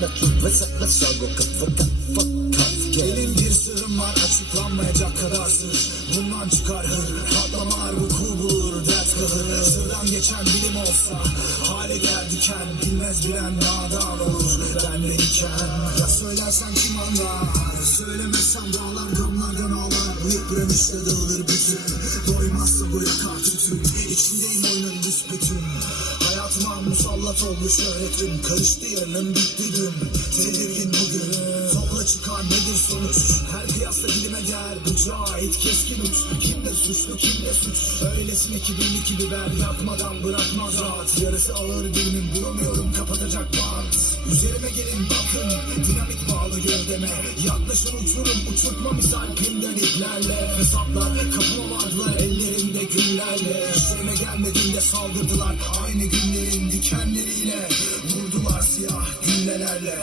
Let's let's all go kafa kafa kafa Benim bir sırrım var açıklanmayacak kadar Bundan çıkar hır Patlamalar vuku bulur dert kahır Sırdan geçen bilim olsa Hale geldiken Bilmez bilen nadan olur. Ben iken Ya söylersen kim anlar Söylemezsem dağlar gamlardan ağlar. Bıyık bremişle dağılır bütün. Doymazsa bu yakar tütün İçindeyim oyunun büsbütün Hayatıma musallat olmuş öğretim Karıştı yarınım bitti dün. Tedirgin bugün. Topla çıkar nedir sonuç? Her kıyasla dilime değer Bıçağa ait keskin uç. Kimde suçlu kimde suç? Öylesine ki bil biber Yakmadan bırakmaz rahat. Yarısı ağır dilimin bulamıyorum kapatacak bant. Üzerime gelin bakın. Dinamik bağlı gövdeme. Yaklaşın uçurum. Uçurtma misal Pimden iplerle Hesaplar kapıma vardılar ellerinde güllerle Saldırdılar. Aynı günlerin dikenleriyle Vurdular siyah güllelerle.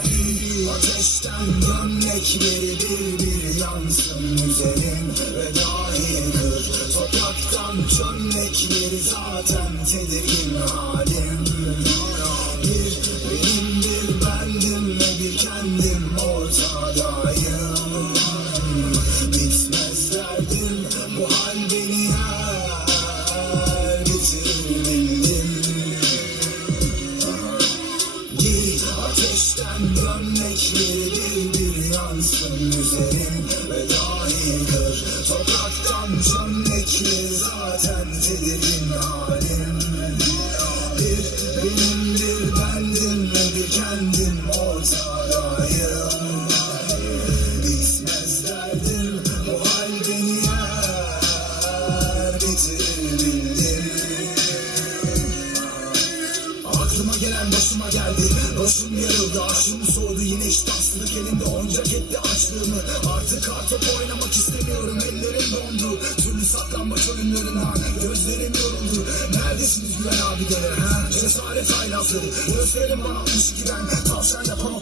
Ateşten gömlekleri bir bir yansın üzerim Ve dahi kır Topraktan çömlekleri zaten tedirgin halim. Bir benim bir bendim ve bir kendim ortadayım üzerim ve dahi kır Topraktan çömlekleri zaten tedirgin halim Aklıma gelen başıma geldi. Başım yarıldı aşım soğudu. Yine iştahsızlık elinde oyuncak etti açlığımı. Artık kartop oynamak istemiyorum Ellerim dondu. Türlü saklambaç oyunlarından Gözlerim yoruldu. Neredesiniz güven abileri ha? Cesaret haylazları Gözlerim bana 62'den Tavşan yapan